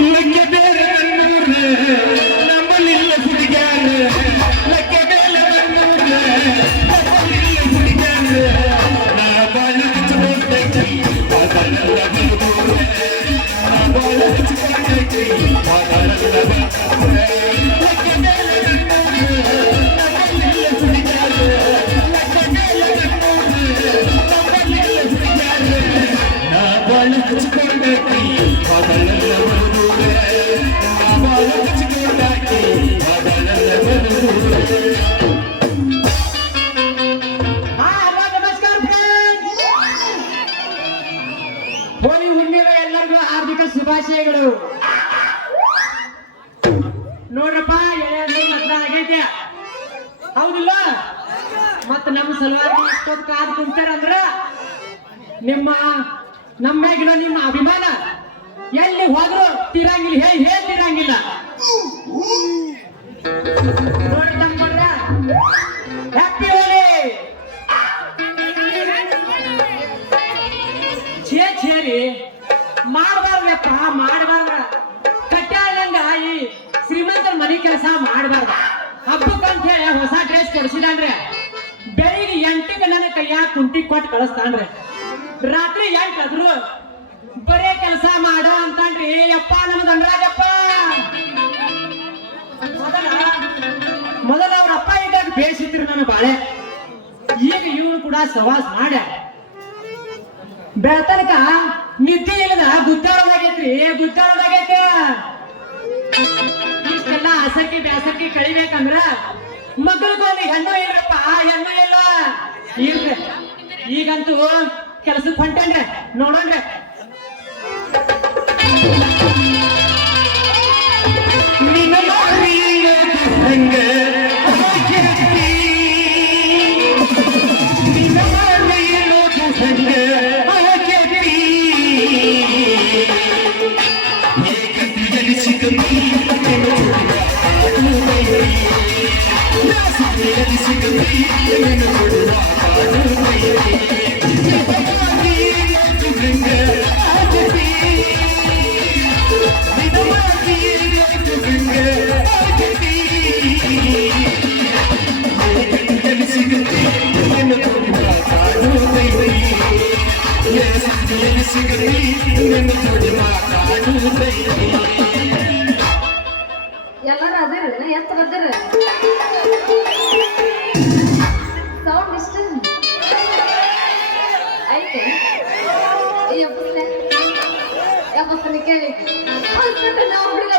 ಲಕ್ಕೆ ಬೇರೆ ನನ್ನೂರು ನಮ್ಮಲ್ಲಿಲ್ಲ ಹುಡುಗ್ಯಾರ ಲಕ್ಕೆ ಬೇರೆ ನನ್ನೂರು ನಮ್ಮಲ್ಲಿಲ್ಲ ಹುಡುಗ್ಯಾರ ನಾ ಬಾಳ ಹಚ್ಚಿಕೊಂಡೈತಿ ಅದನ್ನೆಲ್ಲ ಬರುವುದು ನಾ ಬಾಳ ಹಚ್ಚಿಕೊಂಡೈತಿ ಅದನ್ನೆಲ್ಲ ಬರುವುದು ಲಕ್ಕೆ ಬೇರೆ ನನ್ನೂರು ನಮ್ಮಲ್ಲಿಲ್ಲ ಹುಡುಗ್ಯಾರ ಲಕ್ಕೆ ಬೇರೆ ನನ್ನೂರು ನಮ್ಮಲ್ಲಿಲ್ಲ ಹುಡುಗ್ಯಾರ ನಾ ಬಾಳ ಹಚ್ಚಿಕೊಂಡೈತಿ ಅದನ್ನೆಲ್ಲ ಬರುವುದು ನಾ ಬಾಳ ಹಚ್ಚಿಕೊಂಡೈತಿ ಅದನ್ನೆಲ್ಲ ಬರುವುದು. ಹೋಳಿ ಹುಣ್ಣಿಮೆ ಎಲ್ಲರಿಗೂ ಹಾರ್ದಿಕ ಶುಭಾಶಯಗಳು. ನೋಡ್ರಪ್ಪ ಆಗೈತೆ ಹೌದಿಲ್ಲ ಮತ್ತ ನಮ್ಮ ಸಲುವಾಗಿ ಇಷ್ಟೊತ್ತು ಕಾದು ಕುಂತಾರಂದ್ರ ನಮ್ಮ್ಯಾಗಿನ ನಿಮ್ಮ ಅಭಿಮಾನ ಎಲ್ಲಿ ಹೋದ್ರು ತಿರಂಗಿಲ್ಲ ಹೇಳ್ತಿರಂಗಿಲ್ಲ ನೋಡ್ರ ಹ್ಯಾಪಿ ಹೋಳಿ. ಛೇರಿ ಮಾಡಬಾರ್ದಪ್ಪ ಮಾಡಬಾರ್ದ ಕಟ್ಟಾಳಂಗ ಈ ಶ್ರೀಮಂತರ ಮನೆ ಕೆಲಸ ಮಾಡಬಾರ್ದ. ಹಬ್ಬಕ್ಕಂತ ಹೇಳಿ ಹೊಸ ಡ್ರೆಸ್ ಕೊಡ್ಸಿದಾನ್ರೆ ಬೆಳಿಗ್ಗೆ 8ಕ್ಕೆ ನನ್ನ ಕೈಯಾಗ ಕುಂಟಿ ಕೊಟ್ಟು ಕಳಿಸ್ತಾನ್ರಿ ರಾತ್ರಿ 8 ಆದ್ರು ಬರೇ ಕೆಲಸ ಮಾಡೋ ಅಂತಾನ್ರಿ. ಯಪ್ಪ ನಮ್ಮ ದಂಡರಾಜಪ್ಪ ಮೊದಲ ಅವ್ರ ಅಪ್ಪ ಇದ್ದಾಗ ಬೇಯಿಸಿದ್ರು ನನ್ನ ಬಾಳೆ. ಈಗ ಇವನು ಕೂಡ ಸವಾಸ್ ಮಾಡ್ಯ ಬೆಳತನಕ ನಿದ್ದೆ ಇಲ್ಲದ ಗುದ್ದಾಡೋದಾಗೈತ್ರಿ ಗುದ್ದಾಡೋದಾಗೈತೆ. ಇಷ್ಟೆಲ್ಲ ಆಸಕ್ತಿ ಬ್ಯಾಸಕ್ತಿ ಕಳಿಬೇಕಂದ್ರ ಮಕ್ಕಳಿಗೊಂದು ಹೆಣ್ಣು ಇಲ್ರಪ್ಪ ಹೆಣ್ಣು ಇಲ್ಲ ಇಲ್ರಿ. ಈಗಂತೂ ಕೆಲಸಕ್ಕೆ ಹೊಂಟೇನ್ರಿ ನೋಡೋಣ್ರಿ. ಎಲ್ಲರೂ ಅದಿರ ಎಷ್ಟು ಬದಿರ ಸೌಂಡ್ ಇಷ್ಟ ಐತೆ ಯಾವತ್ತನ ಕೇಳಿ ನಾವು ಹುಡುಗ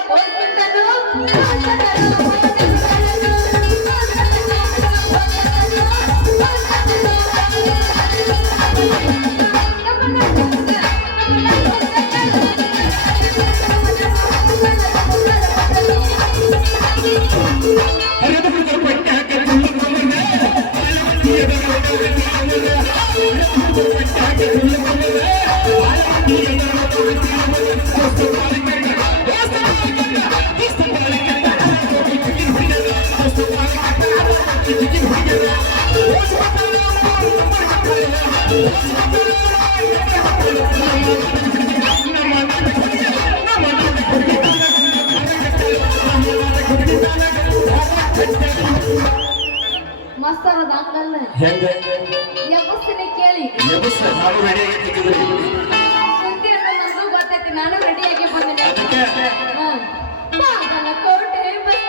ಮಸ್ತಾರ ದಾಖಲ ಎಬ್ಬಸ್ತಿನಿ ಕೇಳಿ ನನಗೂ ಗೊತ್ತೈತಿ ನಾನು ರೆಡಿಯಾಗಿ ಬಂದೆ ಕೊರಟೆ ಬಸ್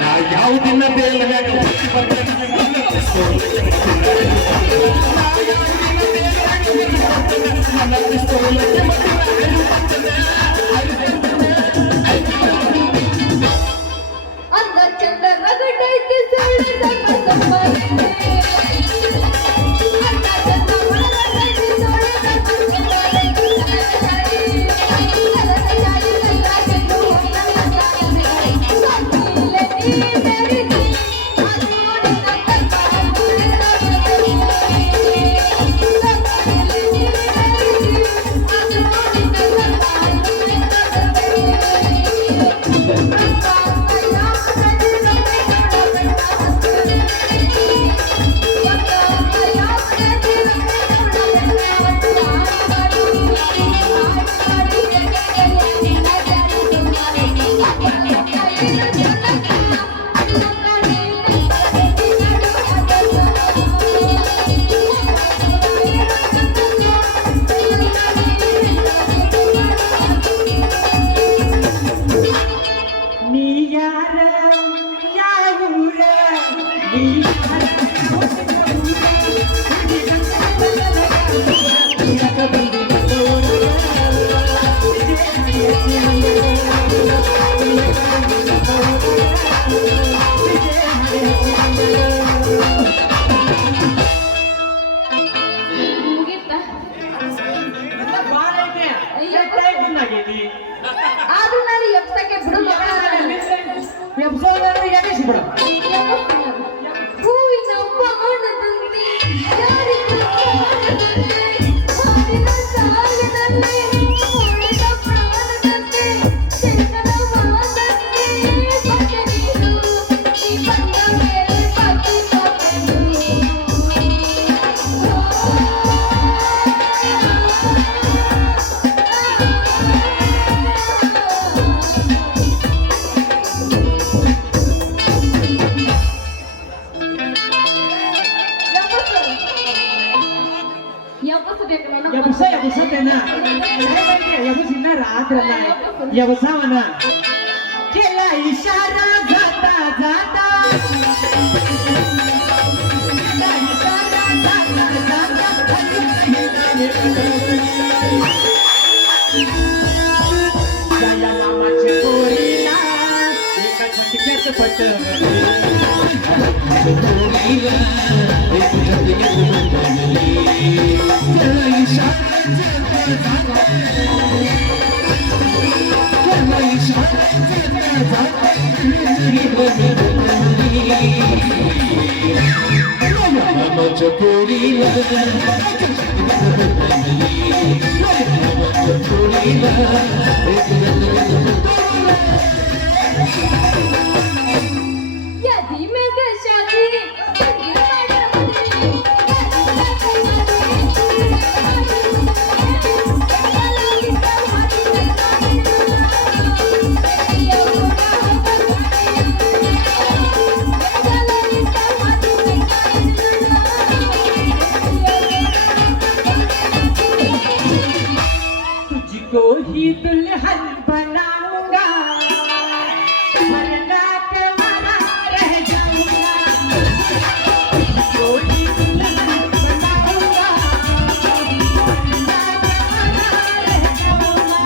ನಾ ಯಾವುದಿನ ಬೇಲವ್ಯಾಗ ನೀ ಯಾರ ಯಾವ ಊರ? ನೀ ಯಾರ? ಮುಗೀತಾ? ಬಾಳ ಐತೆ. ಟೈಮ್ ಆಗೈತಿ. ಆದ್ರೂ ನಾನು ಎಪ್ಸಕ್ಕೆ ಬಿಡು ಮಗ. ಎಬ್ಸೋದಾದ್ರೆ ಎಬ್ಬಿಸಿ ಬಿಡು. ಹೂವಿನ ಬಾಣದಂತೆ ಯಾರಿಗೂ ಕಾಣದಂತೆ ಹಾಡಿನ ಸಾಲದಂತೆ ಉಳಿದ ಪ್ರಾಣದಂತೆ ಚಂದನ ಮಾತಂತೆ ಬಂದೆ ನೀನು ನೀ ಬಂದ ಮೇಲೆ ಪತಿ ಎಬ್ಬಸಬೇಕು ನಾನು ಎಬ್ಸತೇನ? ಎಬ್ಸಿನ ರಾತ್ರಲ್ಲ ಎಬ್ಸವನ ಕೆಲ ಇಶಾರ ಜಾತ ಜಾತ जया नामाची पोरीला एका छटक्यात पटवली यदि मैं शादी तुझको ही दुल्हन बनाऊंगा वरना तुम्हारा रह जाऊंगा तुझको ही दुल्हन बनाऊंगा वरना तुम्हारा रह जाऊंगा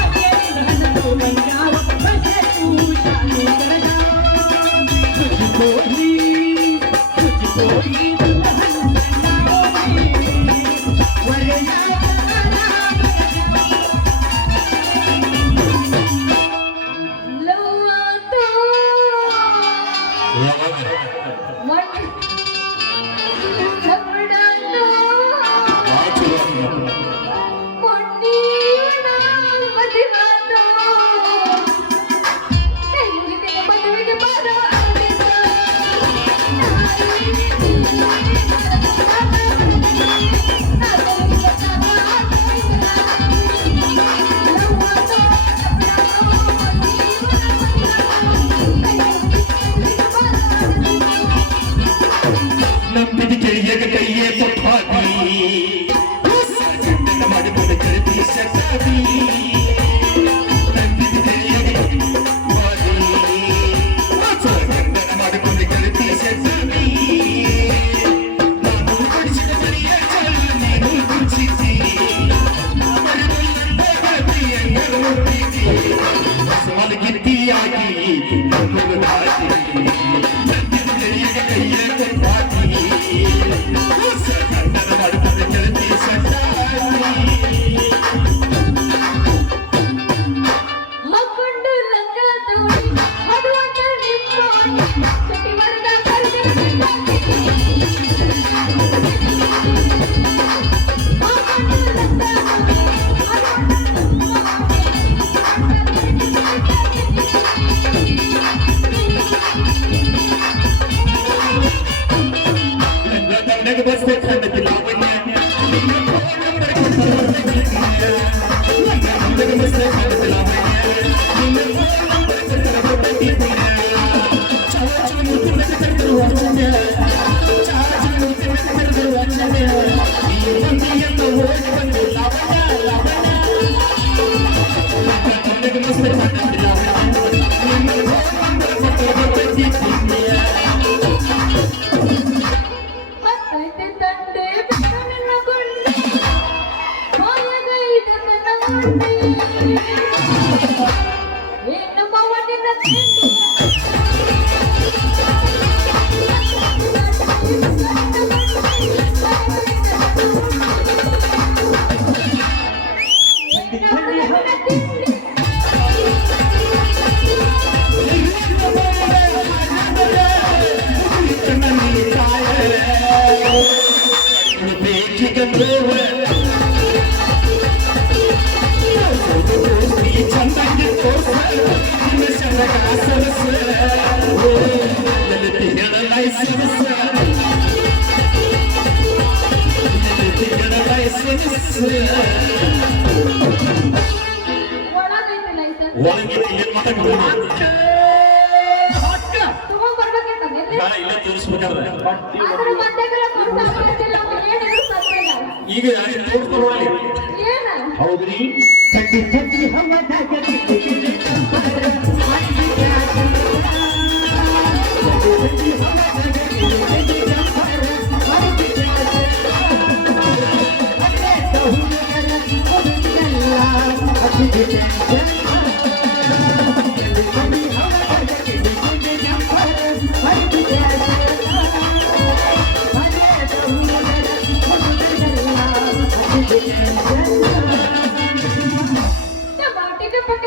आगे दुल्हन तो बन जाओ बसे तू शादी कर जाओ तुझको ही दुल्हन बनाऊंगी वरना ನಂಬಿದ ಕೆಳಗೆ ಕೈಯೇ ಕೊಟ್ಟಾದಿ ಮಾಡಿಕೊಂಡು ಕರೆದಿ ಸತ್ತಾದಿ ನಂಬಿದ ಕೆಳಗೆ ಮಾಡಿಕೊಂಡು ಕರೆದಿ ಸತ್ತಾದಿ ನಾನು ಕುಡಿಸಿದ ಮರಿಯ ಚಾಲು ನೀನು ಕುಡಿಸಿದ್ದಿ ಸವಾಲು ಗಿತ್ತಿಯಾಗಿ ಹಾಕಿ ನಂಬಿದ ಕೆಳಗೆ ಕೈಯೇ ಕೊಟ್ಟಾದಿ ಮಕ್ಕಳು ಲಂಗ ತೋಡಿ ಮದುವೆ ಬಸ್ತೆ ಖಂಡತಿಲ್ಲ ಅವನ್ಯ ನಿನ್ನ ಫೋನ್ ನಂಬರ್ ಕೊಟ್ಟರೆ ನನಗೆ ಬಸ್ತೆ ಖಂಡತಿಲ್ಲ ಅವನ್ಯ ನಿನ್ನ ಫೋನ್ ನಂಬರ್ ಕೊಟ್ಟರೆ ಹೊರಟಿದ್ದೆ ಚಾವ ಚಾವ ಮುತ್ತಿನ ಕಟ್ಟರು ವಾಚನೆ ಚಾವ ಚಾವ ಮುತ್ತಿನ ಕಟ್ಟರು ವಾಚನೆ ಈ ಮಂದಿಯನ್ನ ಓಡಿ ಬಂದು ಲವಣ ಲವಣ ನನಗೆ ಬಸ್ತೆ ಖಂಡತಿಲ್ಲ ಅವನ್ಯ ನಿನ್ನ ಫೋನ್ ನಂಬರ್ ಕೊಟ್ಟರೆ ಹೊರಟಿದ್ದೆ ಹತ್ತೈತೆ ತಂದೆ ಬೆಟ್ಟನಿನ ಗುಂಡಿ ಮಾಯಗೈದ ನನ್ನ ಗುಂಡಿ ಏನು ಮವನಿನ ತಿಂಡಿ ಒಳಗೈತೆ ಲೈಸೆನ್ಸ್ ಒಳಗಿನ ಏನ್ ಮಾತಾಡ್ತಾರೆ ತಗೊಂಡ್ಬರ್ಬೇಕಂತ ಇಲ್ಲ ತೋರಿಸ್ಬೇಕಾದ್ರೆ ಆದ್ರೆ ಮಧ್ಯಗಳ ಗೊತ್ತಾಗ್ತಿಲ್ಲ ಏನಿದ್ರು ಸತ್ಯಲ್ಲ ಈಗ ತೋರಿಸ್ಕೊಳ್ಳಿ ಏನ ಹೌದ್ರಿ ಬಾಟಿಗೆ ಪಕ್ಕ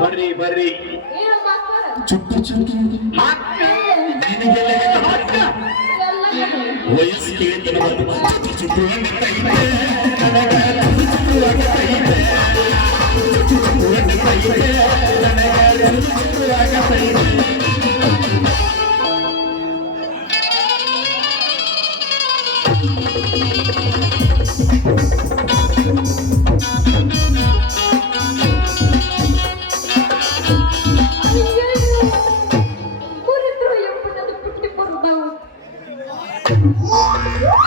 ಬರ್ರಿ ಬರ್ರಿ ಏನು ಮಾಸ್ತರ ಚುಟ್ಟು ಚುಟ್ಟು ವಯಸ್ಸು ಕೇಳಿದ್ರೆ ಚುಟ್ಟು ಚುಟ್ಟು ಮುರಿದ್ರು ಎಂಬುದನ್ನು ಪುಟ್ಟಿ ಬರುದಾವು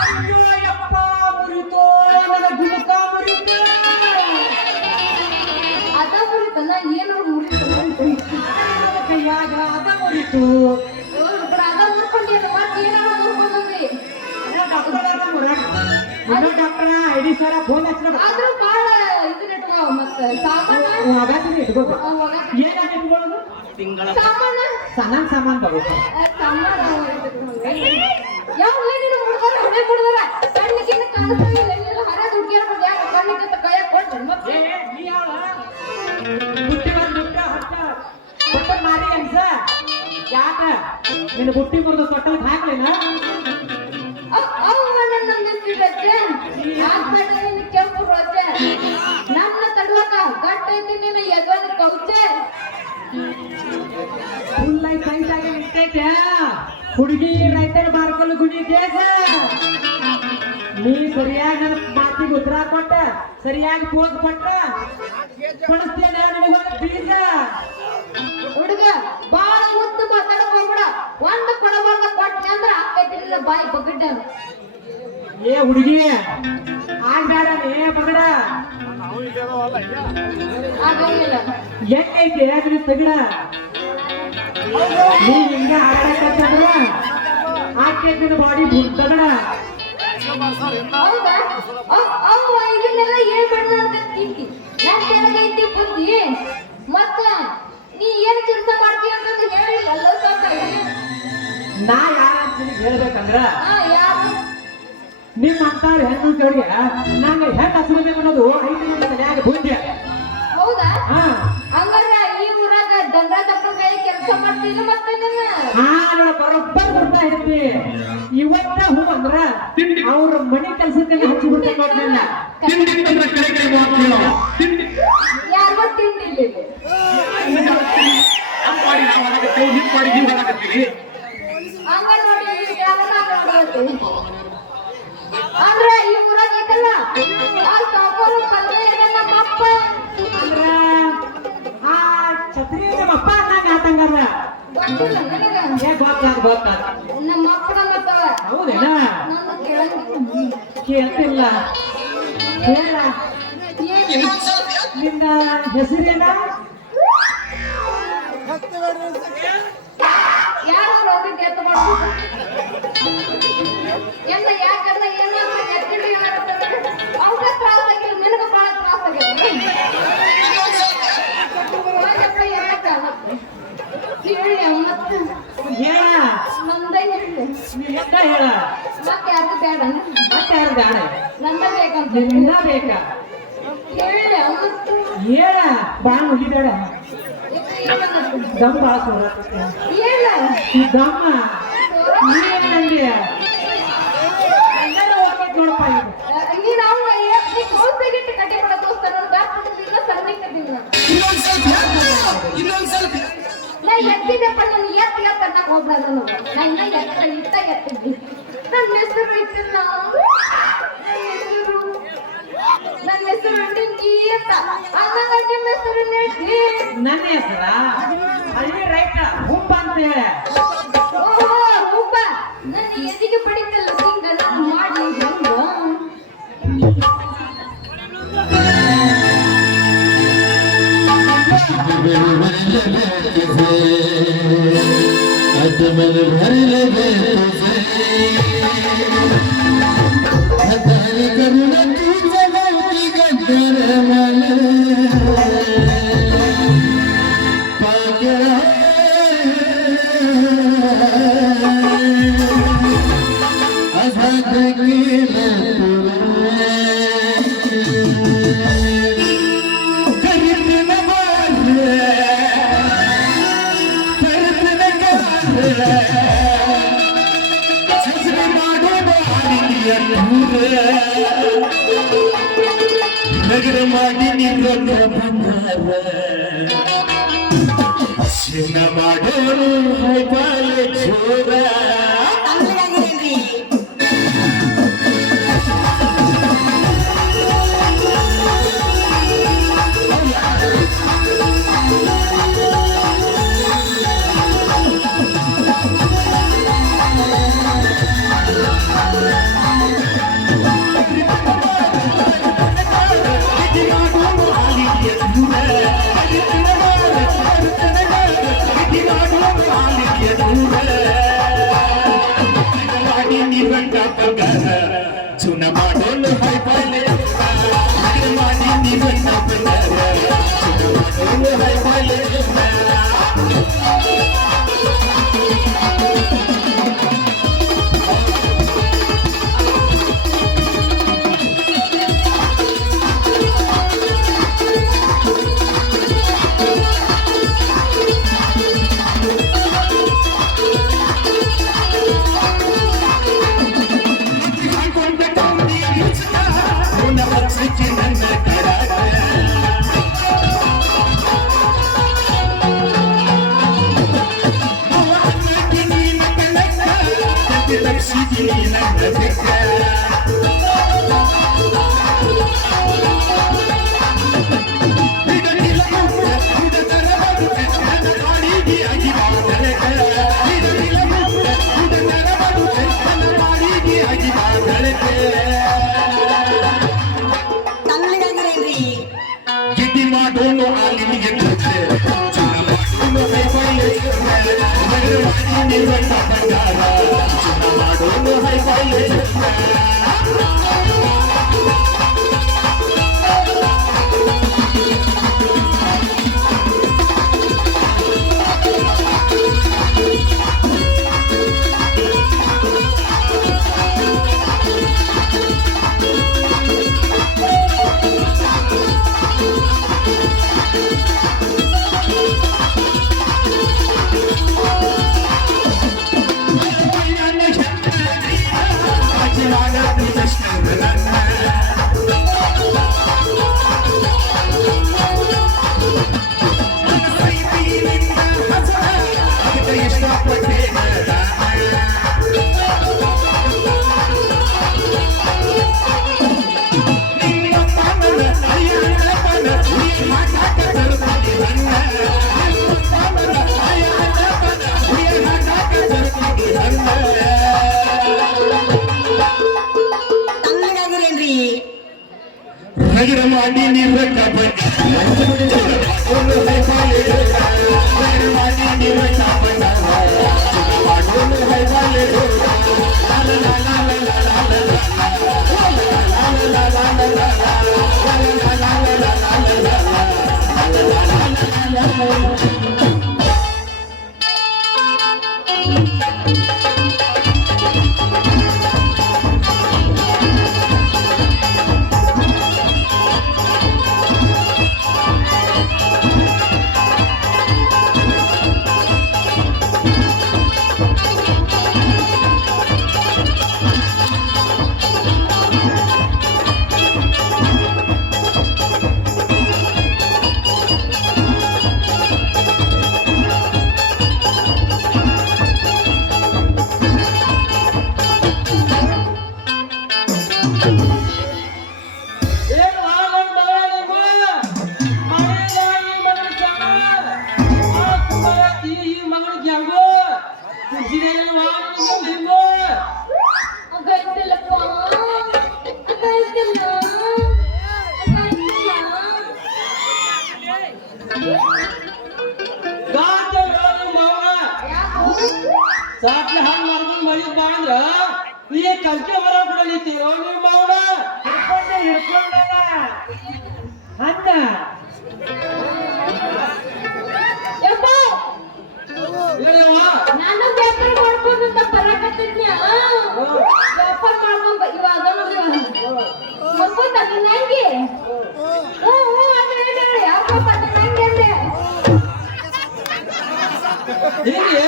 ಅಯ್ಯೋಯಪ್ಪ ಮುರಿತೋ ನನ್ನ ಗುಣಕ ಮುರಿತು ಅದ ಮುರಿತಲ್ಲ ಏನೋ ಮುರಿತಲ್ಲ ನನ್ನ ಕೈಯಾಗ ಅದ ಮುರಿತು ಅದ ಮುರ್ಕೊಂಡೇನು ಮತ್ತೆ ಏನಾರ ಮುರ್ಕೊಂಡ್ರಿ ಡಾಕ್ಟರ್ ಐಡಿ ಸರ ಫೋನ್ ಹಚ್ಚಿರ ಆದ್ರೂ ಬಾಳ ಇದನ್ನ ಇಟ್ಕೋ ಮತ್ತೆ ಸಾಮಾನ ಇಟ್ಕೋಬೇಕು ಏನ ಇಟ್ಕೊಳ್ಳೋದು ಸಾಮಾನ ಸಣ್ಣ ಸಾಮಾನ್ ತಗೋಬೇಕು ಯಾವ ನೀನು ಮುಡ್ದಾರ ಹಣೆ ಮುಡ್ದಾರ ಕಣ್ಣಿಗಿನ್ನ ಕಾಣಿಸ್ತಾ ಇಲ್ಲ ಹರ ದುಡ್ಡಿಯಾರ ಬಂದು ಯಾಕೆ ಕಣ್ಣಿಗಿಂತ ಕೈಯಾಗ ಕೊಡ್ರಿ ಮತ್ತೆ ನೀ ಯಾವ ಬುಟ್ಟಿ ಬಂದು ದುಡ್ಡ ಹಟ್ಟ ಕೊಟ್ಟ ಮಾರಿ ಅನ್ಸ ಯಾಕ ನಿನ್ನ ಬುಟ್ಟಿ ಬರೋದು ತೊಟ್ಟಲ್ ಹಾಕ್ಲೇನ ಅವ ನನ್ನ ನಿಂತಿಡತ್ತೆ ನಿನ್ನ ಕೆಂಪು ರೋಚೆ ನನ್ನ ತಡ್ಲಕ ಗಟ್ಟ ಐತಿ ನಿನ್ನ ಎದೊಂದು ಕೌಚೆ ಫುಲ್ ಐ ಸೈಟ್ ಆಗಿ ನಿಂತೈತೆ ಹುಡುಗಿ ರೈತರ ಬಾರ್ಕಲ್ ಗುಡಿ ಕೇಸ ನೀ ಸರಿಯಾಗಿ ನನ್ನ ಮಾತಿಗೆ ಉತ್ತರ ಕೊಟ್ಟ ಸರಿಯಾಗಿ ಪೋಸ್ ಕೊಟ್ಟ ಕೊಡಿಸ್ತೇನೆ ನನಗೊಂದು ಬೀಜ ಹುಡುಗ ಬಾಳ ಮುದ್ದು ಮಾತಾಡಕ್ ಹೋಗ್ಬಿಡ ಒಂದು ಕೊಡಬಾರ್ದ ಕೊಟ್ಟೆ ಅಂದ್ರ ಆಕೈತಿಲ್ಲ ಬಾಯಿ ಬಗ್ಗಡ್ಡ ಏ ಹುಡುಗಿ ಆಗ್ಬೇಡ ಏ ಬಗಡ ಆಗಂಗಿಲ್ಲ ಹೆಂಗೈತೆ ಅದ್ರ ತಗಡ ನೀ ಹಿಂಗ ಹಾಡಕತ್ತಂದ್ರ ಆಕೈತಿನ ಬಾಡಿ ತಗಡ ಹೌದಾ ಅವ್ವ ಇದನ್ನೆಲ್ಲ ಹೇಳ್ಬೇಡ ಅಂತ ತಿಂತಿ ನನ್ನ ತೆಳಗೈತಿ ಬುದ್ಧಿ ಮತ್ತ ನೀ ಏನ್ ಕೆಲಸ ಮಾಡ್ತೀಯ ಅಂತಂದ್ರೆ ನಾ ಯಾರಂತ ಹೇಳ್ಬೇಕಂದ್ರ ಹಾ ಯಾರು ನಿಮ್ಮ ಅಂತಾರ ಹೆಣ್ಮಕ್ಳಿಗೆ ನಂಗೆ ಹೆಂಗ್ ಹಚ್ಬೇಕು ಅನ್ನೋದು ಐದು ನಿಮಿಷ ತಲೆಯಾಗ ಬುದ್ಧಿ. ಹೌದಾ ಹಾ ಹಂಗಾರ ಈ ಊರಾಗ ದಂಡ ತಪ್ಪನ ಕೈ ಕೆಲಸ ಮಾಡ್ತಿಲ್ಲ ಮತ್ತೆ ನೀನು ಹಾ ನೋಡ ಬರೋಬ್ಬರ್ ಬರ್ತಾ ಇರ್ತಿ. ಇವತ್ತ ಹೂ ಅಂದ್ರ ಅವ್ರ ಮನೆ ಕೆಲ್ಸಕ್ಕೆ ಹಚ್ಚಿ ಬಿಡ್ತಾ ಮಾಡ್ತಾನ. ತಿಂಡಿ ತಂದ್ರೆ ಕಡೆ ಕಡೆ ಹೋಗ್ತೀವಿ ತಿಂಡಿ ಯಾರಿಗೋ ತಿಂಡಿಲ್ಲ ಇಲ್ಲಿ. ನಮ್ಮ ಮಾಡಿ ನಾವು ಹೊರಗತ್ತೀವಿ ನಿಮ್ಮ ಮಾಡಿ ನೀವು ಹೊರಗತ್ತೀವಿ. ಹಂಗ ನೋಡಿ ಈ ಗ್ರಾಮದಾಗ ನೋಡ್ಬೇಕು. ಅಂದ್ರೆ ಈ ಊರಾಗ ಐತಲ್ಲ ಆ ಸಾಕೋರು ಪಲ್ಲೆ ಇದೆ ನಮ್ಮ ಅಪ್ಪ ಅಂದ್ರ ಆ ಛತ್ರಿ ನಮ್ಮ ಅಪ್ಪ ಅನ್ನಂಗ ಆತಂಗಾರ ಗೊತ್ತಿಲ್ಲ ನನಗೆ ಏ ಗೊತ್ತಾದ ನಮ್ಮ ಅಪ್ಪನ ಮತ್ತವ ಹೌದೇನ ನಾನು ಕೇಳಂಗಿಲ್ಲ ಕೇಳ್ತಿಲ್ಲ. ಹೇಳ ಏನು ನಿನ್ನ ಹೆಸರೇನ? ಯಾರು ಹೋಗಿದ್ದೆ ಎತ್ತ ಮಾಡ್ಬೇಕು ಎಲ್ಲ ಯಾಕಂದ್ರೆ ಏನಾದ್ರು ಎತ್ತಿಡ್ರಿ ಅವ್ರ ತ್ರಾಸ ಆಗಿಲ್ಲ ನಿನಗ ಬಹಳ ತ್ರಾಸ ಆಗೈತೆ ಹೇಳಿ ಮತ್ತೆ ಹೇಳ ನಂದ ಹೇಳಿ ನೀ ಎಂತ ಹೇಳ ಮತ್ತೆ ಯಾರು ಬೇಡ ಮತ್ತೆ ಯಾರು ಬೇಡ ನಂದ ಬೇಕಂತ ನಿನ್ನ ಬೇಕಾ ಹೇಳಿ ಮತ್ತೆ ಹೇಳ ಬಾ ಮುಗಿಬೇಡ ದಮ್ ಬಾ ಸೋರ ಹೇಳ ಈ ದಮ್ಮ ನೀನಂಗೆ ಎಲ್ಲರೂ ಹೋಗ್ಬೇಕು ನೋಡಪ್ಪ ಈಗ ನೀನು ಅವ್ನ ನೀ ಕೌಲ್ ಬೇಗಿಟ್ಟು ಕಟ್ಟಿ ಮಾಡೋ ದೋಸ್ತ ನನ್ನ ಬ್ಯಾಪ್ತಿಲ್ಲ ಸಣ್ಣಿಕ್ಕದಿಲ್ಲ ಇನ್ನೊಂದ್ ಸ್ವಲ್ಪ ನಾ ಎತ್ತಿದೆಪ್ಪ ನಾನು ಎತ್ತ ಅನ್ನಕ್ ಹೋಗ್ಬಾರ್ದು ನಾವು ನಾ ಇನ್ನ ಎತ್ತಿದ್ವಿ ನನ್ನ ಹೆಸರು ಇಟ್ಟಿಲ್ಲ ನನ್ನ ಹೆಸರು ಡಿಂಕಿ ಅಂತ ಆಮೇಲೆ ನಿಮ್ಮ ಹೆಸರು ನೆಟ್ಟಿ ನನ್ನ ಹೆಸರ ಅಲ್ಲಿ ರೈತ ಹುಬ್ಬ ಅಂತ ಹೇಳ ಓಹೋ ರೂಪ ನನ್ನ ಎದಿಗೆ ಪಡಿತಲ್ಲ ಹಿಂಗ ನಾನು ಮಾಡಿ ಹೆಂಗ अजमल भर लगे तुझे हतारी करुणा तू जगावती गद्दर मन पागल आजाद केलं नगर ಮಾಡಿ ನಿನ್ನ ಬಂದರ ಸಿನ ಮಾಡೋರು ಹೈಪಾಲೆ ಚೋರ ನಗರ ಮಾಡಿ ನಿರಕ ಬಂದ ಮಾಡೋನು ಹೈಬಾಲೆ ರೋಗ ನಗರ ಮಾಡಿ ನಿರಕ ಬಂದ ಮಾಡೋನು ಹೈಬಾಲೆ ರೋಗ ಲಾ ಲಾ ಲಾ ಲಾ ಲಾ ಲಾ ಸಾಟ್ಲೆ ಹಂಗ್ ಮಾಡ್ಕೊಂಡು ಮಳಿದ್ ಬಾ ಅಂದ್ರ ಈ ಕಲ್ಕೆ ಹೊರ ಬಿಡಲಿತ್ತೀರೋ ನೀವು ಮಾವನ ಹಿಡ್ಕೊಂಡಲ್ಲ ಅನ್ನ ಯಪ್ಪ ಹೇಳವ್ವ ನಾನು ಪೇಪರ್ ಮಾಡ್ಕೊಂಡು ಅಂತ ಬರಕತ್ತಿದ್ನ್ಯ ಪೇಪರ್ ಮಾಡ್ಕೊಂಡು ಇವಾಗ ಮಾಡ್ಕೊಂತ ನಂಗೆ ಅಂದ್ರೆ ಹೇಳಿ ಅಪ್ಪ ಪಟ್ಟ ನಂಗೆ ಅಂದೆ ಹಿಂಗೆ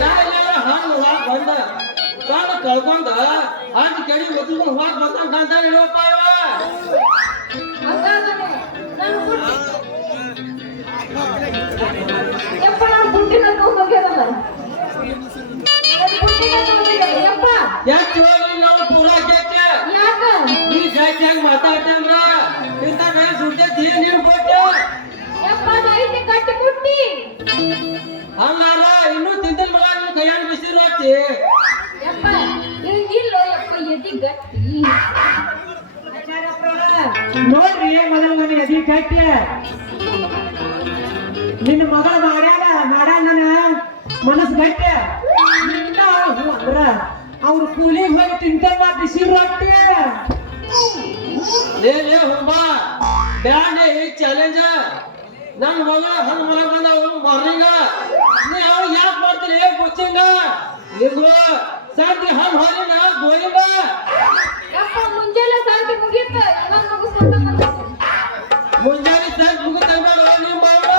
ನಾನೆಲ್ಲ ಹಂಗ ಹೋಗ್ ಬಂದ ಕಾಲ ಕಳ್ಕೊಂಡ ಹಂಗ ಕೆಡಿ ಮತ್ಕೊಂಡು ಹೋಗ್ ಬಂದಂಗ ಅಂತ ಹೇಳಪ್ಪ ಇವ ಹಂಗಾದ್ರೆ ನಾನು ಯಪ್ಪ ನಾನು ಗುಂಡಿನ ಹೋಗ್ಯಾರಲ್ಲ ಯಪ್ಪ ಯಾಕೆ ನಾವು ಪೂರಾ ಕೆಟ್ಟೆ ಯಾಕ ಈ ಜಾತಿಯಾಗ ಮಾತಾಡ್ತಂದ್ರ ಇಂಥ ಕೈ ಸುಡ್ತೈತಿ ನೀವು ಕೊಟ್ಟೆ ಯಪ್ಪ ನೈಟ್ ಕಟ್ಟಿ ಮುಟ್ಟಿ ಹಂಗಾರ ಇನ್ನೂ ತಿಂತಲ್ ಮಗ ನೀವು ಕೈಯಾಗ ಬಿಸಿರಾತಿ ಯಪ್ಪ ಇಲ್ಲೋ ಯಪ್ಪ ಎದಿ ಗಟ್ಟಿ ನೋಡ್ರಿ ಮನೆ ಎದಿ ಕಟ್ಟೆ ನಿನ್ನ ಮಗಳ ಮಾಡ ನನ್ನ ಮನಸ್ಸು ಗಟ್ಟೆ ಅಂದ್ರ ಅವ್ರು ಕೂಲಿಗೆ ಹೋಗಿ ತಿಂತಲ್ಲ ಬಿಸಿ ರೊಟ್ಟಿ ಲೇ ಹುಂಬ ಬ್ಯಾನೆ ಚಾಲೆಂಜ್ ನನ್ನ ಮಗ ಹಂಗ ಮನೆ ಬಂದ ಮಾರ್ನಿಂಗ ನೀ ಅವ್ ಯಾಕೆ ಮಾಡ್ತೀನಿ ಕೋಚಿಂಗ ನಿಮ್ದು ಸಂತಿ ಹಂಗ ಹಾಲಿನ ಗೋಯಿಂದ ಯಪ್ಪ ಮುಂಜಾನೆ ಸಂತಿ ಮುಗೀತು ಎಲ್ಲ ಮುಗಿಸ್ಕೊಂಡ ಬಂದೆ ಮುಂಜಾನೆ ಸಂತಿ ಮುಗಿತ ನಿಮ್ಮ ಮಾವ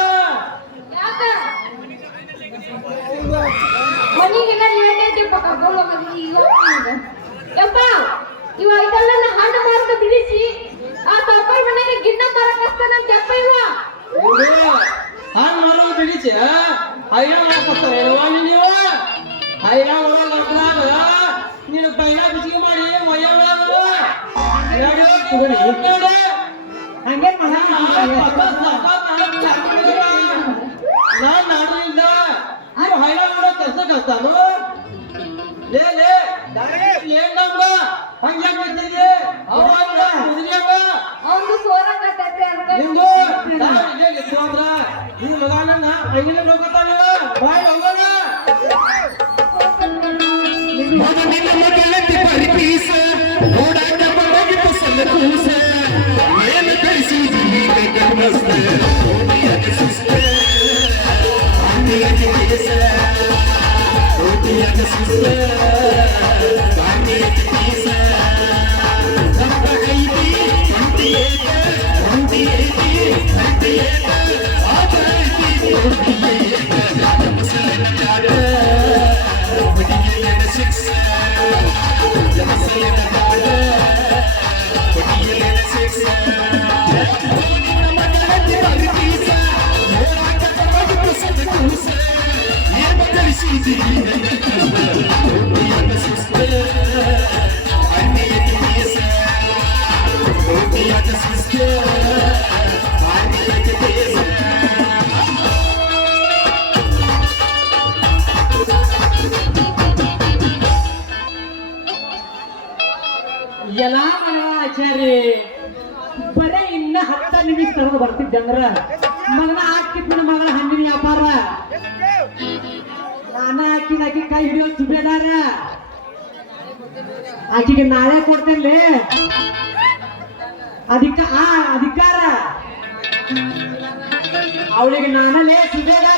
ಯಾಕ ಮನಿಗೆಲ್ಲ ಲೇಟ್ ಐತಿಪ್ಪ ಕರ್ಕೊಂಡು ಹೋಗೋದು ಯಪ್ಪ ಇವ ಇದೆಲ್ಲ ಹಣ್ಣು ಮಾರ್ಕ ಬಿಡಿಸಿ ಆ ತಪ್ಪರ್ ಮನೆಗೆ ಗಿನ್ನ ಮಾರಕ್ ಹಚ್ತಾನಂತ ಯಪ್ಪ ಇವ ಹಂಗ ಮಾರೋದು ಬಿಡಿಸಿ ಹೈರ ಮಾಡ್ಕೊತಾವ ನೀವು ಹೈರ ಒಳಗಾಗ ನೀನು ಬೈಲ ಬಿಸಿಗೆ ಮಾಡಿ ಒಯ್ಯ ಹಂಗೆ ನಾನ್ ನಾಡಿನಿಂದ ನೀವು ಹೈರ ಮಾಡೋ ಕೆಲಸ ಕಲ್ತಾನು ಲೇ ನಮ್ಗ ಹಂಗೆ ಮಾಡ್ತಿದ್ದೆ ಅವಾಗ ಮುದ್ರಿಯಮ್ಮ ಅವನು ಸೋರ ಕಟ್ಟೈತೆ ನಿಂದು ಈ ಮಗನನ್ನ ಹಂಗಿನ ನೋಡ್ಕೊತಾನ ಬಾಯ್ ಹೋಗೋಣ ಮಗನಿನ ಮಗಳಂತೆ ಪರಿಪೀಸ ಓಡಾಟ ಮಗಗೆ ಪಸಂದ ಕೂಸ ಏನು ಕಳಿಸಿದಿ ಈಗ ಗಮಸ್ತ ಓಟಿಯಾಗ ಸುಸ್ತ ಅಂಟಿಯಾಗ ಕೇಸ ಓಟಿಯಾಗ ಸುಸ್ತ ಗಾಂಡಿಯಾಗ ಕೇಸ ನಮ್ಮ ಕೈದಿ ಅಂಟಿಯೇಕ ಅಂಟಿಯೇಕ ಆಚಾರೈತಿ ಓಟಿಯೇಕ ಮುಸಲನ ಕಾಡ ಒಡಿಯೇನ ಸಿಕ್ಸ್ ಮುಸಲನ ಕಾಡ ಒಡಿಯೇನ ಸಿಕ್ಸ್ ನಿನ್ನ ಮಗನಿಗೆ ಪರಿಪೀಸ ಓಡಾಟ ಕರವಾಗಿ ಪ್ರಸನ್ನ ಕೂಸ ಏನು ಕಳಿಸಿದಿ ಬರ್ತಿದ್ದೆ ಅಂದ್ರ ಮಗನ ಹಾಕಿದ್ ಮಗನ ಹಣ್ಣಿನ ವ್ಯಾಪಾರ ನಾನೇ ಆಕಿ ಕೈ ಹಿಡಿಯೋ ಸುಬೇದಾರ ಆಕಿಗೆ ನಾಳೆ ಕೊಡ್ತೇನೆ ಅಧಿಕಾರ ಅವಳಿಗೆ ನಾನಲ್ಲೇ ಸುಬೇದಾರ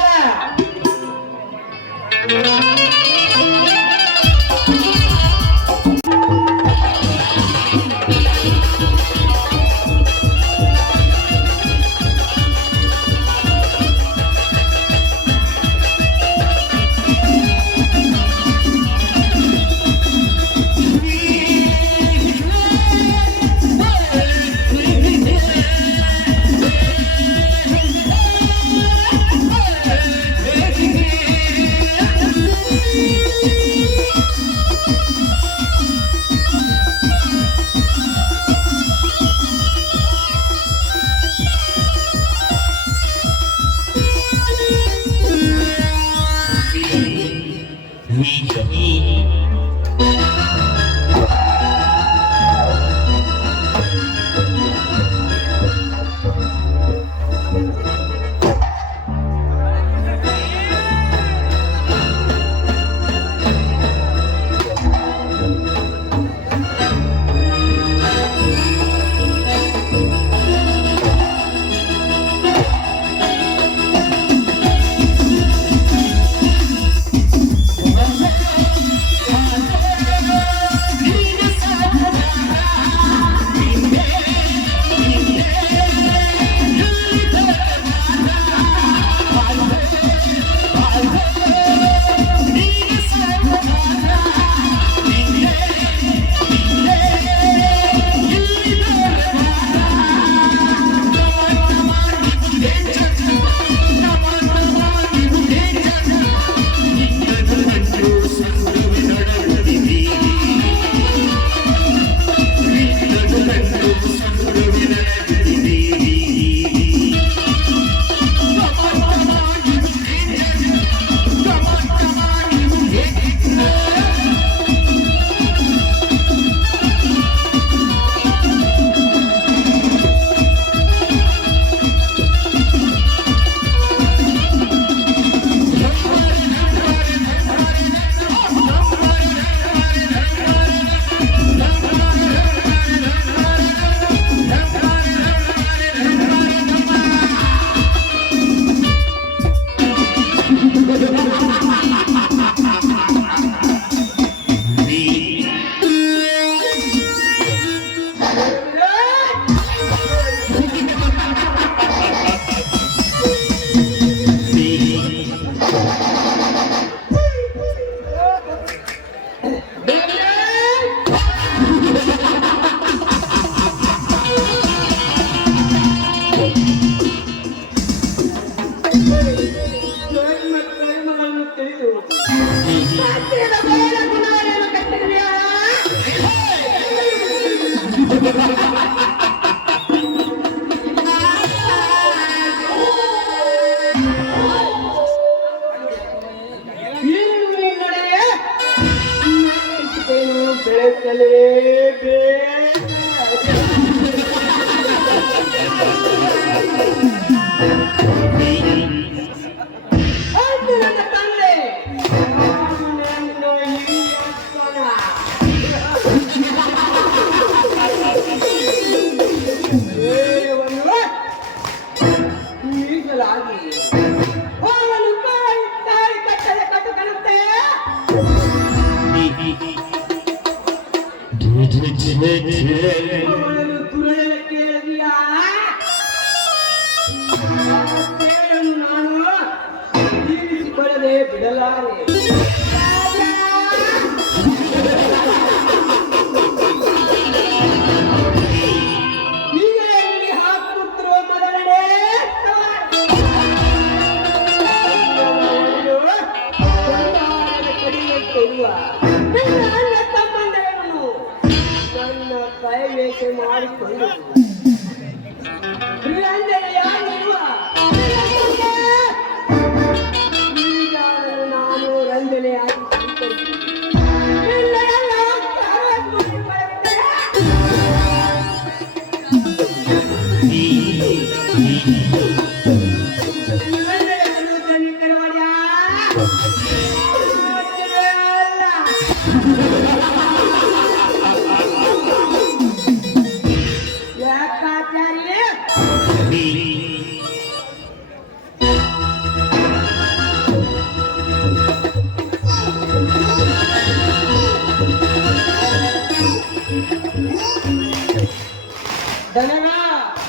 ದನಗ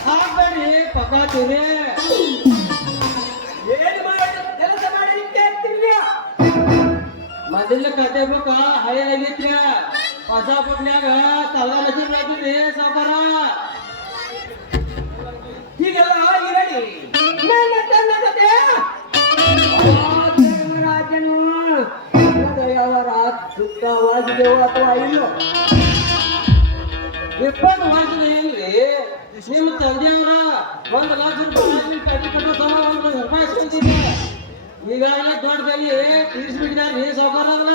ಹಾಕ್ಬೇಡಿ ಪಕಾತೀರಿ ಏನ್ ಮಾಡಿ ಕೆಲಸ ಮಾಡಲಿಕ್ಕೆ ಅಂತೀರಿ ಮೊದಲ ಕತೆ ಬುಕ್ಕ ಹಳೆಯಾಗಿತ್ರ ಹೊಸ ಬುಕ್ನ್ಯಾಗ ತಲಗಾಲಸಿ ಬರ್ತಿದ್ರಿ ಸಾವುಕಾರ ಹೀಗೆಲ್ಲ ಇರಲಿ ನನ್ನ ತನ್ನ ಕತೆ ರಾಜನು ಹೃದಯವರ ಸುಖವಾಗಿದೆಯೋ ಅಥವಾ ಇಲ್ಲೋ 20 ವರ್ಷದ ಏನ್ರಿ ನಿಮ್ಮ ತಂದೆಯವರ 1 ಲಕ್ಷ ರೂಪಾಯಿ ಕಟ್ಟಿ ಕಟ್ಟೋ ಸಮ ರೂಪಾಯಿ ಸಿಗ್ತಿದೆ ಈಗಾಗಲೇ ದೊಡ್ಡದಲ್ಲಿ ತೀರಿಸ್ಬಿಟ್ಟಿದ್ದಾರೆ ಸಾವುಕಾರಲ್ಲ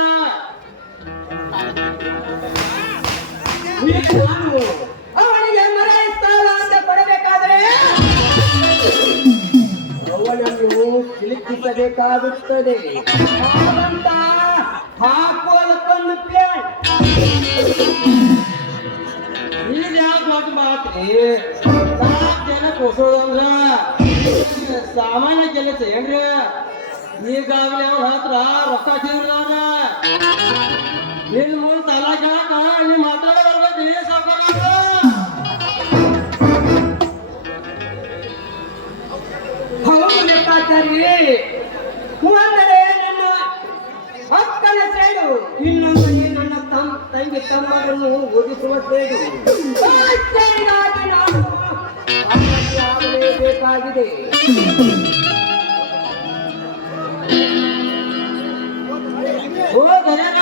ನಾನು ಅವನಿಗೆ ಮರ ಸ್ಥಳ ಅಂತ ಕೊಡಬೇಕಾದ್ರೆ ಅವನನ್ನು ಸಿಲುಕಿಸಬೇಕಾಗುತ್ತದೆ ಹಾಗಂತ ಹಾಕೋದಕ್ಕೊಂದು ಪ್ಲಾನ್ ಈಗ ಯಾವ ದೊಡ್ಡ ಮಾತ್ರಿ 4 ಜನ ಕೊಸೋದಂದ್ರ ಸಾಮಾನ್ಯ ಕೆಲಸ ಏನ್ರಿ ಈಗಾಗಲೇ ಅವ್ರ ಹತ್ರ ರೊಕ್ಕ ತಿಂಗಳವ್ರ ನಿನ್ ಮುಂದ್ ತಲಾ ಕೇಳಕ ನೀವ್ ಮಾತಾಡೋರ್ಗತಿ ಸಾವುಕಾರ ಹೌದು ಲೆಕ್ಕಾಚಾರಿ ಒಂದರೆ ನನ್ನ ಅಕ್ಕನ ಸೇಡು ಇನ್ನೊಂದು ನನ್ನ ತಂಗಿ ತಮ್ಮಗಳನ್ನು ಓದಿಸುವ ಸೇಡು ಸೇಡಿಗಾಗಿ ನಾನು ಆಗಲೇಬೇಕಾಗಿದೆ ಓ ಗಣ್ಯರ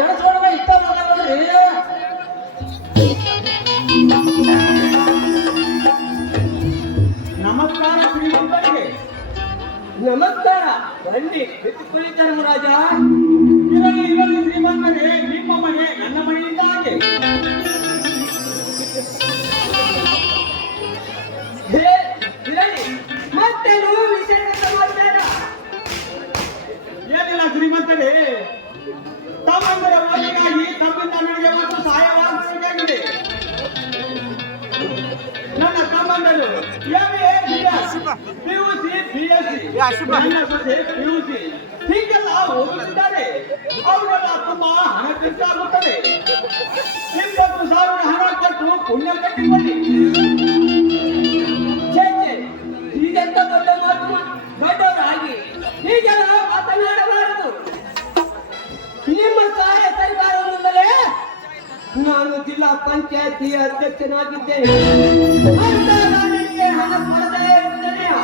ಎಳಸ್ಕೊಡುವ ಇಷ್ಟ ಮಾತಾಡೋದ್ರಿ ನಮಸ್ಕಾರ ಶ್ರೀಮಂತರಿಗೆ ನಮಸ್ಕಾರ ಬನ್ನಿ ಕುಳಿತುಕೊಳ್ಳಿ ಧರ್ಮರಾಜ ಇರಲಿ ಶ್ರೀಮಂತರೇ ನಿಮ್ಮ ಮನೆ ನನ್ನ ಮನೆಯಿಂದ ಆಚೆ ಹೇ ಇರಲಿ ಮತ್ತೇನು ವಿಶೇಷ ಸಮಾಚಾರ ಏನಿಲ್ಲ ಶ್ರೀಮಂತರೇ ತಮ್ಮಂದರ ಓದಿಗಾಗಿ ತಮ್ಮಿಂದ ನನಗೆ ಒಂದು ಸಹಾಯವಾಗಬೇಕಾಗಿದೆ ನನ್ನ ತಮ್ಮಂದರು PUC, BSc, ನನ್ನ ಸೊಸೆ PUC ಹೀಗೆಲ್ಲ ಓದುತ್ತಿದ್ದಾರೆ ಅವರೆಲ್ಲ ತುಂಬಾ ಹಣ ಖರ್ಚಾಗುತ್ತದೆ 20,000 ಹಣ ಕೊಟ್ಟು ಪುಣ್ಯ ಕಟ್ಟಿಕೊಳ್ಳಿ ಛೇ ಛೇ, ಹೀಗೆಂತ ದೊಡ್ಡ ಮಾತು ದೊಡ್ಡವರಾಗಿ ಹೀಗೆಲ್ಲ ಮಾತನಾಡಬಾರದು ನಿಮ್ಮ ಸಹಾಯ ಸರ್ಕಾರದಿಂದಲೇ ನಾನು ಜಿಲ್ಲಾ ಪಂಚಾಯತಿ ಅಧ್ಯಕ್ಷನಾಗಿದ್ದೇನೆ ಅಂತ ನನಗೆ ಹಣ ಕೊಡದೇ ಇರುತ್ತದೆಯಾ?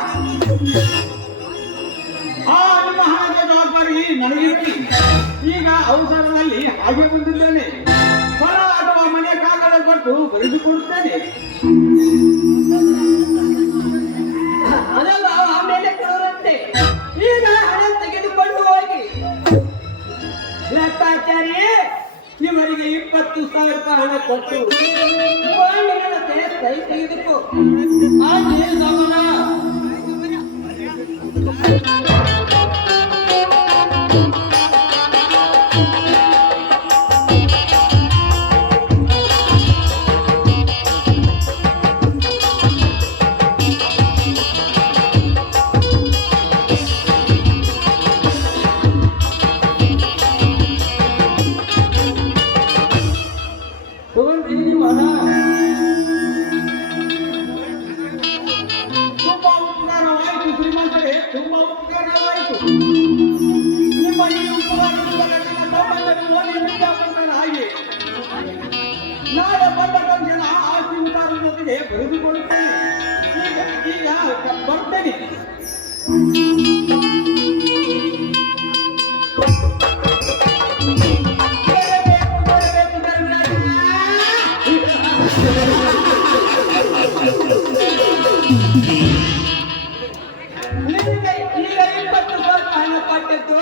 ಆ ನಿಮ್ಮ ಹಣದ ಜವಾಬ್ದಾರಿ ನನಗಿರಲಿ ಈಗ ಅವಸರದಲ್ಲಿ ಹಾಗೆ ಬಂದಿದ್ದೇನೆ ಹೊರ ಅಥವಾ ಮನೆ ಕಾಗದ ಕೊಟ್ಟು ಬರೆದುಕೊಡುತ್ತೇನೆ ಅದೆಲ್ಲ ಆಮೇಲೆ ಕೊಡುವಂತೆ ಈಗ ಹಣ ತೆಗೆದುಕೊಂಡು ಹೋಗಿ ಲೆಕ್ಕಾಚಾರಿ ಇವರಿಗೆ 20,000 ರೂಪಾಯಿ ಹಣ ಕೊಟ್ಟು ಬಾಂಡಿನಂತೆ ಸೈ ತೆಗೆದುಕೋ ಆಚೆ ಸಾಮಾನ ತಗೊಂಡ್ರಿ ನಿಮ್ಮ ಹಣ ತುಂಬಾ ಉಪಕಾರವಾಯಿತು ಶ್ರೀಮಂತರೇ ತುಂಬಾ ಉಪಕಾರವಾಯಿತು ನಿಮ್ಮ ಈ ಉಪಕಾರದಿಂದ ನನ್ನ ಸಂಬಂಧಗಳು ಓದಿ ವಿದ್ಯಾವಂತನ ಹಾಗೆ ನಾಳೆ ಬಂದ ತಕ್ಷಣ ಆಸ್ತಿ ಉಪಕಾರದ ಜೊತೆಗೆ ಬರೆದುಕೊಳ್ಳುತ್ತೇನೆ ಈಗ ಬರ್ತೇನೆ ಕೊಡಬೇಕು ಧರ್ಮರಾಜ. ನಿನಗೆ ಈಗ 20,000 ಹಣ ಕೊಟ್ಟಿದ್ದು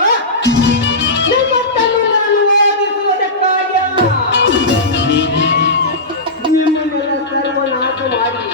ನಿಮ್ಮ ತಮ್ಮನನ್ನು ಓದಿಸುವುದಕ್ಕಾಗಿ ಅಲ್ಲ. ನಿಮ್ಮನ್ನೆಲ್ಲ ಸರ್ವನಾಶ ಮಾಡಿ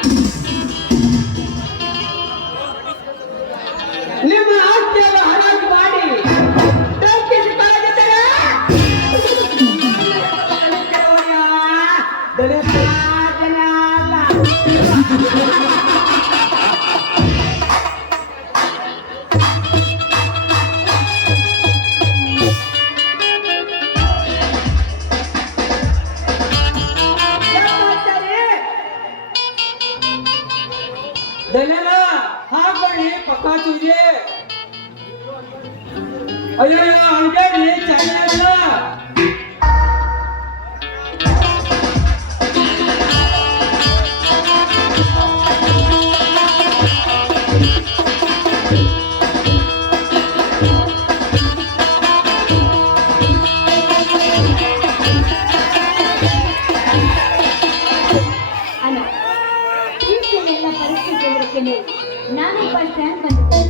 ದನೇನ ಹಾಕೊಳ್ಳಿ ಪಕ್ಕ ಚೂಜಿ ಅಯ್ಯೋ ಹಂಗೇಳಿ ಚಾಯ್ನ ಅಲ್ಲ ಇಷ್ಟೆಲ್ಲ ಪರಿಸ್ಥಿತಿ ಎದುರಿಸಲು ನಾನೊಬ್ಬ ಸ್ಟ್ಯಾಂಡ್ ಬಂದಿದ್ದೆ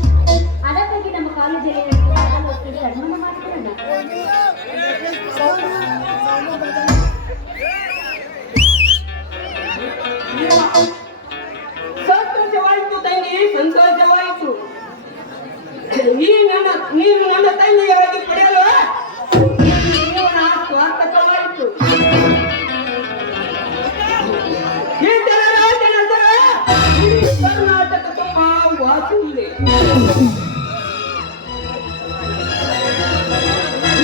ಅದಕ್ಕಾಗಿ ನಮ್ಮ ಕಾಲೇಜಲ್ಲಿ ಸನ್ಮಾನ ಮಾಡ್ಕೊಳ್ಳೋಣ. ಸಂತೋಷವಾಯಿತು ತಂಗಿ, ಸಂತೋಷವಾಯಿತು. ನೀನು ನನ್ನ ತಂಗಿಯಾಗಿ ಪಡೆಯಲು ಜೀವನ ಸ್ವಾರ್ಥಕವಾಯಿತು. ಈ ಜನರಾದ ನಂತರ ಇಡೀ ಕರ್ನಾಟಕ ತುಂಬಾ ವಾಸಿಸಿದೆ.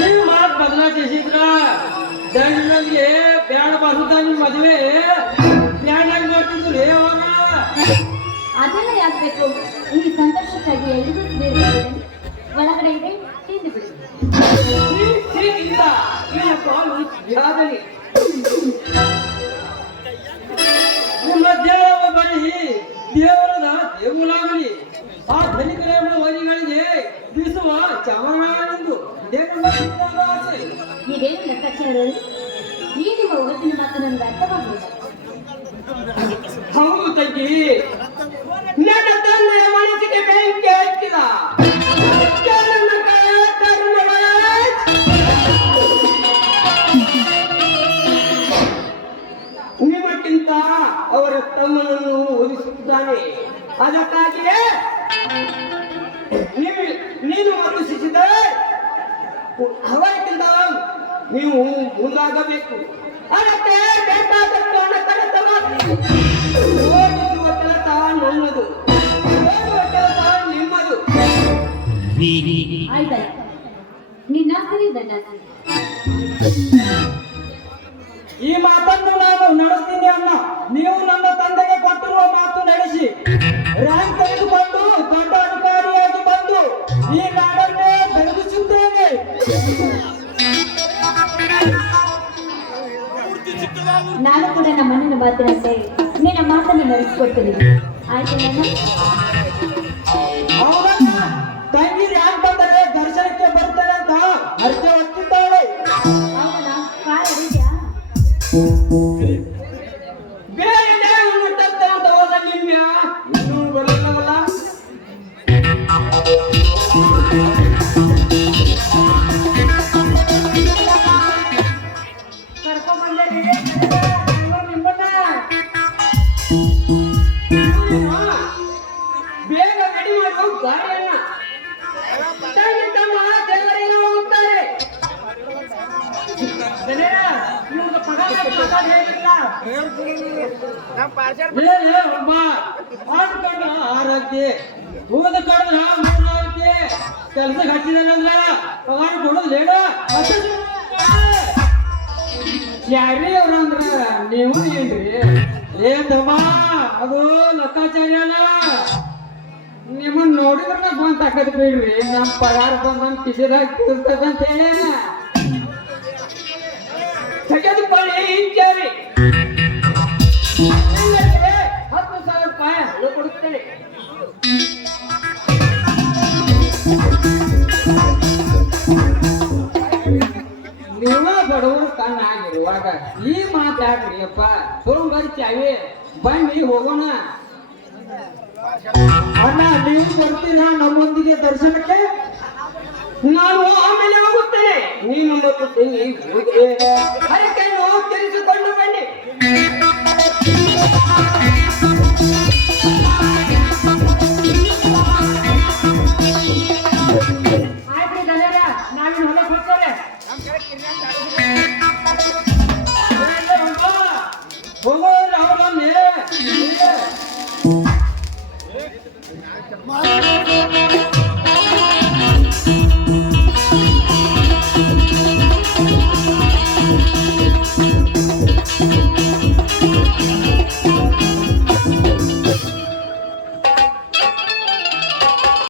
ನೀವು ಮಾತು ಬದಲಾಯಿಸಿದ್ರ ದಂಡನಿಗೆ ಬ್ಯಾಡ ಬರುತ್ತ ನಿಮ್ಮ ಮದುವೆ ಬ್ಯಾಡಾಗಿ ಮಾಡ್ತಿದ್ರು ಯಾವಾಗ ಅದೆಲ್ಲ ಯಾಕಬೇಕು? ಈ ಸಂತೋಷಕ್ಕಾಗಿ ಎಲ್ರಿಗೂ ಸೇರಿದ್ದಾರೆ. ಒಳಗಡೆ ಇದೆ, ತಿಂದು ಬಿಡಿ. ಹೀಗಿಂದ ನಿಮ್ಮ ಕಾಲು ಯಾಗಲಿ. ನಿಮ್ಮ ದೇವರ ಬಳಿ ದೇವರದ ದೇಗುಲಾಗಲಿ. ಆ ಧನಿಕರ ವರಿಗಳಿಗೆ ಬೀಸುವ ಚಮರವೆಂದು ಆಸೆ. ಇದೇನು ಲೆಕ್ಕಾಚಾರ? ಈ ನಿಮ್ಮ ಒಗಟಿನ ಮಾತು ನನಗೆ ಅರ್ಥವಾಗಲಿಲ್ಲ. ಹೌದು ತಂಗಿ, ನನ್ನ ತಂದೆಯ ಮನಸ್ಸಿಗೆ ಬೆಂಕಿ ಹಚ್ಚಿದ ನನ್ನ ಕರ್ಮಗಳ ನಿಮಗಿಂತ ಅವರ ತಮ್ಮನನ್ನು ಓದಿಸುತ್ತಿದ್ದಾನೆ. ಅದಕ್ಕಾಗಿಯೇ ನೀನು ಆಲೋಚಿಸಿದ ಅವರಿಗಿಂತ ನೀವು ಮುಂದಾಗಬೇಕು. ಅದಕ್ಕೆ ಬೇಕಾದಷ್ಟು ಹಣ ಕರೆತ ಓದಿಸುವ ಕೆಲಸ ನನ್ನದು, ಓದುವ ಕೆಲಸ ನಿಮ್ಮದು. ಆಯ್ತಲ್ಲ, ನಿನ್ನ ಸರಿ ನನ್ನ ಈ ಮಾತನ್ನು ನಾನು ನಡೆಸ್ತೀನಿ ಅನ್ನ. ನೀವು ನನ್ನ ತಂದೆಗೆ ಕೊಟ್ಟಿರುವ ಮಾತು ನಡೆಸಿ ರ್ಯಾಂಕ್ ತೆಗೆದುಕೊಂಡು ದೊಡ್ಡ ಅಧಿಕಾರಿಯಾಗಿ ಬಂದು ಈ ನಾಡನ್ನೇ ಬೆಳಗಿಸುತ್ತೇನೆ. ನಾನು ಕೂಡ ನಮ್ಮ ಮನೆಯ ಮಾತಿನಂತೆ ನಿನ್ನ ಮಾತನ್ನು ನಡೆಸಿಕೊಡ್ತೀನಿ. ಆಯ್ತಲ್ಲ? ಹೌದಮ್ಮ, ತಂಗಿ ರ್ಯಾಂಕ್ ಬಂದರೆ ದರ್ಶನಕ್ಕೆ ಬರ್ತಾರೆ ಅಂತ ಅರ್ಜಿ ಹೊತ್ತಿದ್ದಾಳೆ. ಹೌದಾ? ಕಾರ್ ಹಿಡಿದ್ಯಾ? ಬೇರೆ ಮುಟ್ಟತ್ತೆ ಅಂತ ಹೋದ ನಿಮ್ಯ ಇನ್ನೂ ಬರಲ್ಲವಲ್ಲ. ಬೇಗ ರೆಡಿ ಮಾಡು ಗಾಡಿಯನ್ನ. ತಂಗಿ ತಮ್ಮ ದೇವರಿಗೆ ಹೋಗುತ್ತಾರೆ. ಆರೋಗ್ಯ ಹೋದ ಕಡ್ದ ಮೂರಾಗ್ತಿ ಕೆಲ್ಸಕ್ಕೆ ಹಚ್ಚಿದಾನಂದ್ರ ಪಗಾರ ಕೊಡೋದು ಲೇಡ. ಯಾರ್ರಿ ಅವ್ರಂದ್ರ ನೀವು ಏನ್ರಿ ಏನ್ದಮ್ಮ ಅದು ಲೆಕ್ಕಾಚಾರ್ಯನ. ನಿಮ್ಮನ್ನ ನೋಡಿದ್ರ ಬಂದ್ ತಕ್ಕದ್ ಬಿಡ್ರಿ, ನಮ್ ಪಗಾರ ಬಂದ್ ಕಿಸಿದಾಗ ತಿರ್ತದಂತೆ ತೆಗೆದುಕೊಳ್ಳಿ. ಹಿಂಚಾರಿ 10,000 ರೂಪಾಯಿ ಹಣ ಕೊಡುತ್ತೇನೆ. ನೀವ ಬಡವರು ಕಣ್ಣ ಆಗಿರುವಾಗ ಈ ಮಾತಾಡ್ರಿ ಅಪ್ಪ. ತಗೊಂಡ್ಬರಿ ಚಾವಿ, ಬನ್ನಿ ಹೋಗೋಣ. ಅಣ್ಣ ನೀವು ಬರ್ತೀರಾ ನಮ್ಮೊಂದಿಗೆ ದರ್ಶನಕ್ಕೆ? ನಾನು ಆಮೇಲೆ ಹೋಗುತ್ತೇನೆ. ನೀನು ಮತ್ತು ತಂಗಿ ಹೋಗಿ ಹರಕೆಯನ್ನು ತಿರಿಸಿಕೊಂಡು ಬನ್ನಿ. ಆಯ್ತು ಗಣ್ಯರ, ನಾವಿನ್ ಹೊಲಕ್ಕೆ ಹೋಗ್ತೇವೆ. ಹೋಗೋದ್ರೆ ಅವರನ್ನೇ